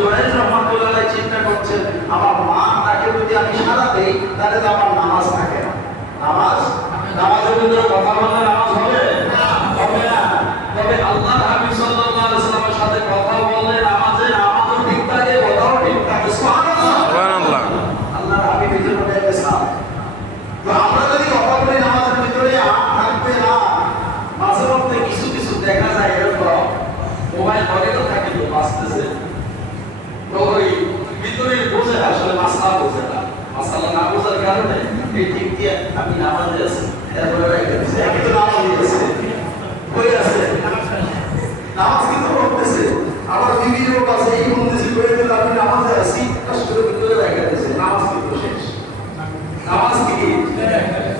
জুনাইদ রাহমাতুল্লাহ আলাইহি চিন্তা করছেন, আমার মা তাকে যদি আমি সাড়া দেই তাহলে তো আমার নামাজ থাকে না। নামাজের ভিতরে কথা বললে নামাজ হবে না। তবে আল্লাহ হাবিব সাল্লাল্লাহু আলাইহি ওয়াসাল্লামের সাথে কথা বললে নামাজের ঠিক থাকে, কথাও ঠিক থাকে। সুবহানাল্লাহ। আল্লাহর হাবিব এই জন্য বলেছেন, তো আমরা যদি কথা বলি নামাজের ভিতরে থাকবে না। মাঝে মধ্যে কিছু কিছু দেখা যায় এরকম মোবাইল পকেটে থাকে, তো বাঁচতেছে, তো ওই ভিতরে বোঝে আসলে মাসলা বোঝে না। মাসলা না বোঝার কারণে এই ঠিক দিয়ে আমি নামাজে আছি, এরপরে রেখে দিচ্ছি, একই তো নামাজ দিতেছে কই আছে, নামাজ কিন্তু পড়তেছে, আবার বিভিন্ন কাছে এই বলতেছে করে দিলে আমি নামাজে আছি, কষ্ট করে ভিতরে রেখে দিচ্ছে, নামাজ কিন্তু শেষ। নামাজ কি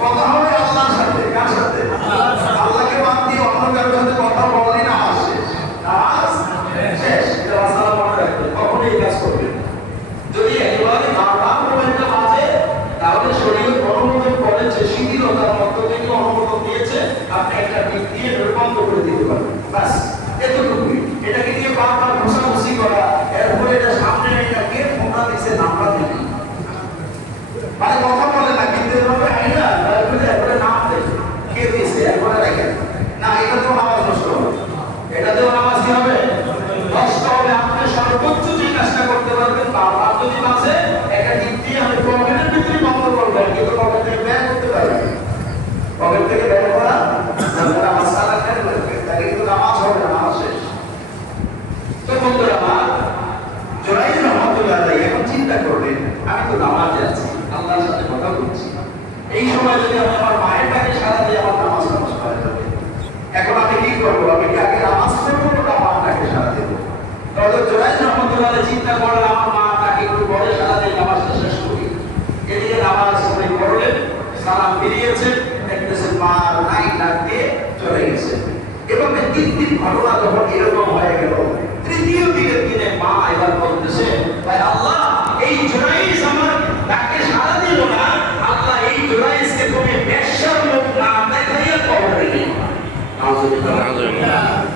কথা হবে আল্লাহর সাথে, কার সাথে? আল্লাহকে বাদ দিয়ে অন্য কারোর সাথে কথা বললেই নামাজ শেষ। নামাজ শেষ, এটা মাসালা মনে রাখবেন, কখনোই এই কাজ করবেন। যদি একেবারে বারবার মোবাইলটা বাজে, তাহলে শরীরে অনুমোদন করেছে, শিথিলতার মধ্য থেকে অনুমোদন দিয়েছে, আপনি একটা দিক দিয়ে বন্ধ করে দিতে পারবেন, ব্যাস এতটুকুই। এটাকে দিয়ে বারবার ঘষাঘষি করা, এরপরে এটা সামনে এটাকে ফোনটা দিচ্ছে নামটা দিবি, মানে কথা বলে না, কিন্তু এভাবে আইনা এরপরে নাম দেয় কে দিয়েছে, এরপরে রাখেন না, এটা তো নামাজ নষ্ট হবে, এটাতেও নামাজ কি হবে? নষ্ট হবে। আপনি সর্বোচ্চ যে কাজটা করতে পারবেন, বারবার যদি মাঝে একটা দিক দিয়ে আমি পকেটের ভিতরে বন্ধ করবেন, কিন্তু পকেট থেকে বের করতে পারবেন, পকেট থেকে বের করা নামাজ সারা খেলে তাহলে কিন্তু নামাজ হবে না, নামাজ শেষ। তো বন্ধুরা আমার, জুনাইদ রাহমাতুল্লাহ আলাইহি এখন চিন্তা করলেন, আমি তো নামাজে আছি, আল্লাহর সাথে কথা বলছি, এই সময় যদি আমি আমার মায়ের ডাকে সাড়া দিই আমার নামাজ নষ্ট হয়ে যাবে। এখন আমি কি করবো? আমি কি আগে নামাজ পড়বো না আমার ডাকে সাড়া দেবো? তাহলে জুনাইদ রাহমাতুল্লাহ আলাইহি চিন্তা করলেন, আমার মা ডাকে একটু পরে সাড়া দিয়ে নামাজটা শেষ করি। এদিকে নামাজ পড়ে পড়লেন, সালাম ফিরিয়েছেন, দেখতেছেন মা নাই ডাক দিয়ে চলে গেছে। এভাবে তিন ঘটনা যখন এরকম হয়ে গেল, তৃতীয় দিনের দিনে মা এবার বলতেছে, ভাই আল্লাহ, এই জুনাইদ আমার ডাকে সাড়া দিল না, আল্লাহ এই জুনাইদকে তুমি বেশ্যার লোক না দেখাইয়া কবরে দিও।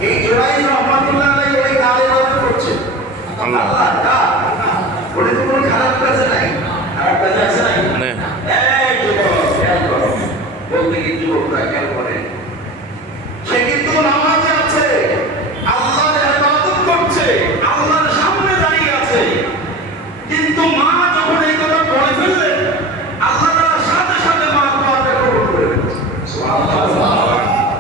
এই জুনাইদ রাহমাতুল্লাহ আলাইহি ওই গালে গালে করছে, আল্লাহ ওরে তো কোনো খারাপ কাজে নাই, খারাপ কাজে আছে নাই, এই যুবক খেয়াল করো, বলতে কি যুবকরা খেয়াল করে, সে কিন্তু নামাজে আছে, আল্লাহর ইবাদত করছে, আল্লাহর সামনে দাঁড়িয়ে আছে, কিন্তু মা যখন এই কথা বলে ফেললেন, আল্লাহ তাআলা সাথে সাথে মা দোয়াটা কবুল করে ফেলেছে। সুবহানাল্লাহ।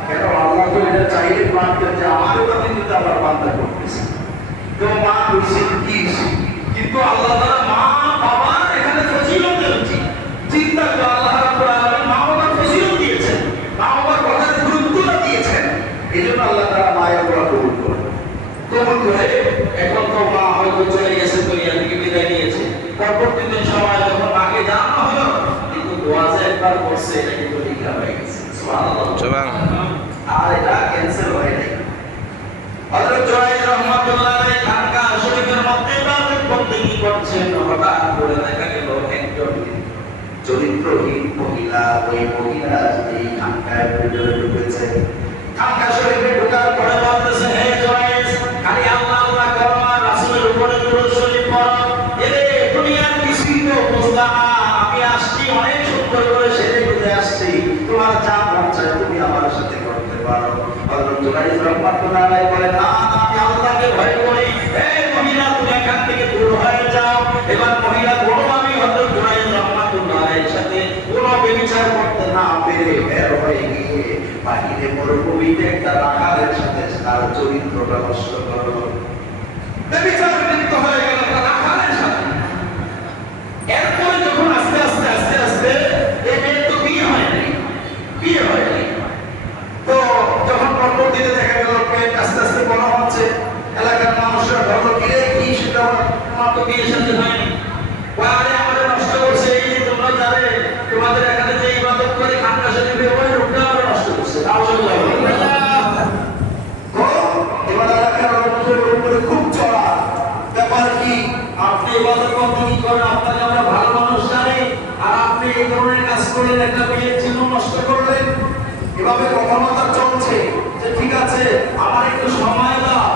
কেন? আল্লাহ তো এটা চাইলে মানতে যে আমার কথা কিন্তু আল্লাহ বান্দা করতেছে, তো মা বলছে কি, কিন্তু আল্লাহ তাআলা মা বাবার এখানে ফজিলত দিয়েছে। চিন্তা করে আল্লাহ রাব্বুল আলামিন মা বাবার ফজিলত দিয়েছেন, মা বাবার কথার গুরুত্ব দিয়েছেন, এজন্য আল্লাহ তাআলা মায়ের দোয়া কবুল করেন। কবুল করে এখন তো মা হয়তো চলে গেছে, দুনিয়া থেকে বিদায় নিয়েছে, পরবর্তী দিন সময় যখন মাকে জানানো হলো, কিন্তু দোয়া যে একবার করছে এটা কিন্তু লেখা হয়ে গেছে। সুবহানাল্লাহ। আর এটা ক্যান্সেল হয় নাই। হযরত জুনাইদ রাহমাতুল্লাহ আলাইহি খানকা শরীফের মধ্যে ইবাদত বন্দেগী করছেন, হঠাৎ করে দেখা গেল একজন চরিত্রহীন মহিলা, ওই মহিলা এই খানকায় ভিতরে ঢুকেছে। খানকা শরীফে ঢোকার পরে বলতেছে, হে জুনাইদ, খালি আল্লাহ আল্লাহ করো আর রাসূলের উপরে দুরূদ শরীফ পড়ো। এরে দুনিয়ার কিছুই তো বুঝলা না, আমি আসছি অনেক সুন্দর করে সেজে গুজে আসছি, তোমার যা মন চায় তুমি আমার সাথে করতে পারো। হযরত জুনাইদ রাহমাতুল্লাহ আলাইহি বলেন, না আমি আল্লাহকে ভয় করি, হে মহিলা তুমি এখান থেকে দূর হয়ে যাও। এবার মহিলা কোনোভাবে হযরত জুনাইদ রাহমাতুল্লাহ আলাইহির সাথে কোনো ব্যভিচার করতে না পেরে বের হয়ে গিয়ে বাহিরে মরুভূমিতে একটা রাখালের সাথে তার চরিত্রটা নষ্ট করলো, ব্যভিচার লিপ্ত হয়ে গেল একটা রাখালের সাথে। এরপরে যখন আস্তে আস্তে আস্তে আস্তে এই মেয়ের তো বিয়ে হয়নি, তো যখন পরবর্তীতে দেখা গেল আস্তে আস্তে বড় হচ্ছে, এলাকার মানুষরা ভাবলো কি রে কি সেটা তোমার তো বিয়ে শাদী হয়নি, আরে আমাদের নষ্ট করছে, এই যে তোমরা যাবে তোমাদের এখানে যে ইবাদত করে খানকা শরীফে ওই লোকটা আমরা নষ্ট করছে। এবার এলাকার মানুষের উপরে খুব চড়া, ব্যাপার কি আপনি ইবাদত বন্দেগী করেন, আপনাকে আমরা ভালো মানুষ জানি, আর আপনি এই ধরনের কাজ করলেন, একটা বিয়ের চিহ্ন নষ্ট করলেন। এভাবে কথাবার্তা চলছে যে ঠিক আছে আমার একটু সময় দাও,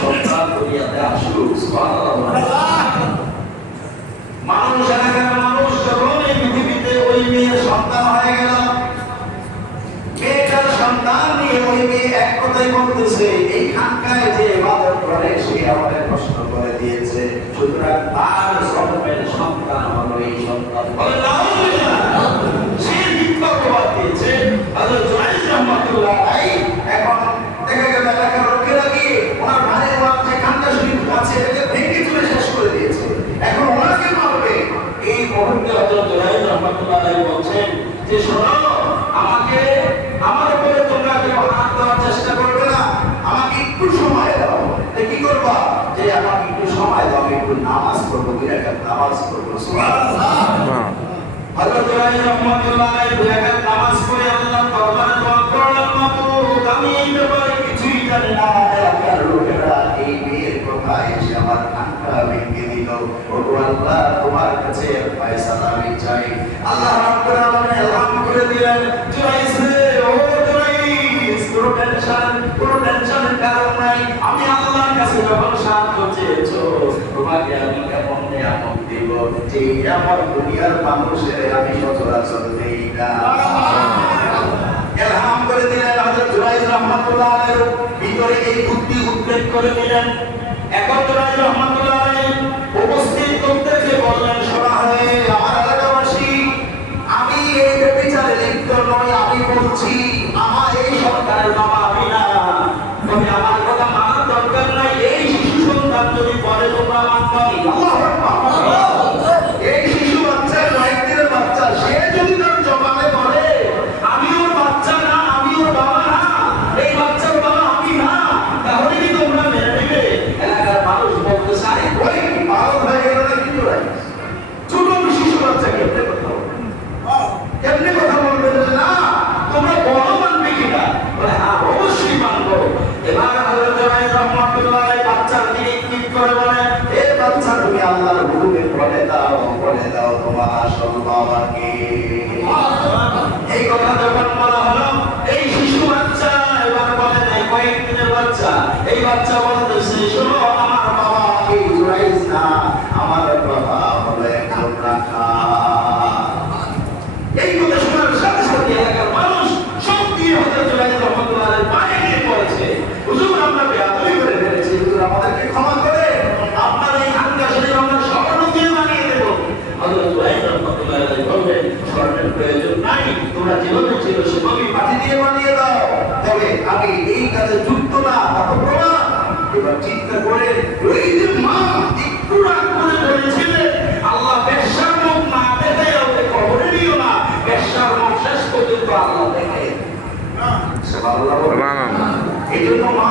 সন্তান দুনিয়াতে আসুক। মানুষ এলাকার মানুষ যখন এই পৃথিবীতে ওই মেয়ের সন্তান হয়ে গেল, মেয়েটার সন্তান নিয়ে ওই মেয়ে এক কথাই বলতেছে, এই খানকায় যে ইবাদত করে সে আমাদের প্রশ্ন করে দিয়েছে, সুতরাং তার জন্মের সন্তান হলো এই সন্তান। সে মিথ্যা প্রবাদ দিয়েছে। হযরত জুরাইজ রাহমাতুল্লাহ আলাইহি এখন দেখা গেল এলাকার লোকেরা গিয়ে ওনার ভাইয়ের ওয়াজ যে খানকা শরীফ আছে এটাকে ভেঙে চুরে শেষ করে দিয়েছে, এখন ওনাকে মারবে। এই মুহূর্তে হযরত জুরাইজ রাহমাতুল্লাহ আলাইহি বলছেন যে শোনো, আমাকে আমার উপরে তোমরা কেউ হাত দেওয়ার চেষ্টা করবে না, আমাকে একটু সময় দাও। কি করবা? যে আমাকে একটু সময় দাও, আমি একটু নামাজ পড়বো, দুই রাকাত নামাজ পড়বো। সুবহানাল্লাহ। হযরত জুরাইজ রাহমাতুল্লাহ আলাইহি দুই রাকাত নামাজ পড়ে আল্লাহর দরবারে দোয়া করলেন, মাবুদ আমি এই ব্যাপারে কিছুই জানি না, এলাকার লোকেরা এই মেয়ের কথা এসে আমার খানকা ভেঙে দিল। ওগো আল্লাহ, তোমার কাছে ফয়সালা আমি চাই। আল্লাহ রাব্বুল আলামিন ইলহাম করে দিলেন, জুরাইজ রে, ও জুরাইজ, কোনো টেনশনের কারণ নাই। আমি আল্লাহর কাছে যখন সাহায্য চেয়েছো, তোমাকে আমি কেমন নিয়ামত দিব যে আমার দুনিয়ার মানুষের আমি সচরাচর দেই না। ইলহাম করে দিলেন হযরত জুরাইজ রাহমাতুল্লাহ আলাইহির ভিতরে এই বুদ্ধি উদ্রেক করে দিলেন। এখন জুরাইজ রাহমাতুল্লাহ আলাইহি উপস্থিত লোকদেরকে বললেন, শোনা হয় আমার এলাকাবাসী, আমি এই ব্যভিচারে লিপ্ত নই, আমি বলছি আমার এই সরকারের বাবা আমি না, তবে আমার কথা মানার দরকার নাই। এই শিশু সন্তান যদি পরে তোমরা মানবে, আল্লাহু আকবার, এই শিশু বাচ্চা 9 দিনের বাচ্চা, সে যদি তার জবানে বলে আমি ওর বাচ্চা না, আমি ওর বাবা না, এই বাচ্চার বাবা আমি না, তাহলে কি তোমরা মেনে নেবে? এলাকার মানুষ বলতে চায়, ওই পাগল হয়ে গেল নাকি তোরা? ছোট শিশু বাচ্চা কেমনে কথা বলবে? কেমনে কথা বলবে? না তোমরা বড় মানবে কিনা? বলে হ্যাঁ অবশ্যই মানবো। এবার হযরত জুরাইজ রাহমাতুল্লাহ আলাইহি বাচ্চার দিকে ইঙ্গিত করে বলে, এ বাচ্চা তুমি আল্লাহর হুকুমে বলে দাও তোমার আসল বাবা কে। এই কথা যখন বলা হলো, এই শিশু বাচ্চা এবার বলে নাই, কয়েকদিনের বাচ্চা, এই বাচ্চা বলতেছে, শোনো আমার বাবা এই জুরাইজ না, আমার বাবা হলো একজন রাখাল। এই কথা শোনার সাথে সাথে এলাকার মানুষ সব দিয়ে হযরত জুরাইজ রাহমাতুল্লাহ আলাইহির পায়ে গিয়ে পড়েছে, হুজুর আমরা বেয়াদবি করে ফেলেছি, হুজুর আমাদেরকে ক্ষমা করে, আপনার এই খানকা শরীফ আমরা স্বর্ণ দিয়ে বানিয়ে দেব। হযরত জুরাইজ রাহমাতুল্লাহ আলাইহি বললেন, স্বর্ণের প্রয়োজন নাই, তোমরা যেভাবে ছিল সেভাবেই মাটি দিয়ে বানিয়ে দাও, তবে আমি এই কাজে যুক্ত না, কত প্রমাণ। এবার চিন্তা করে ওই যে মা একটু রাগ করে বলেছিলেন, আল্লাহ বেশ্যার মুখ না দেখে ওকে কবরে নিও না, বেশ্যার মুখ শেষ পর্যন্ত আল্লাহ দেখে। সুবহানাল্লাহ। এই জন্য মা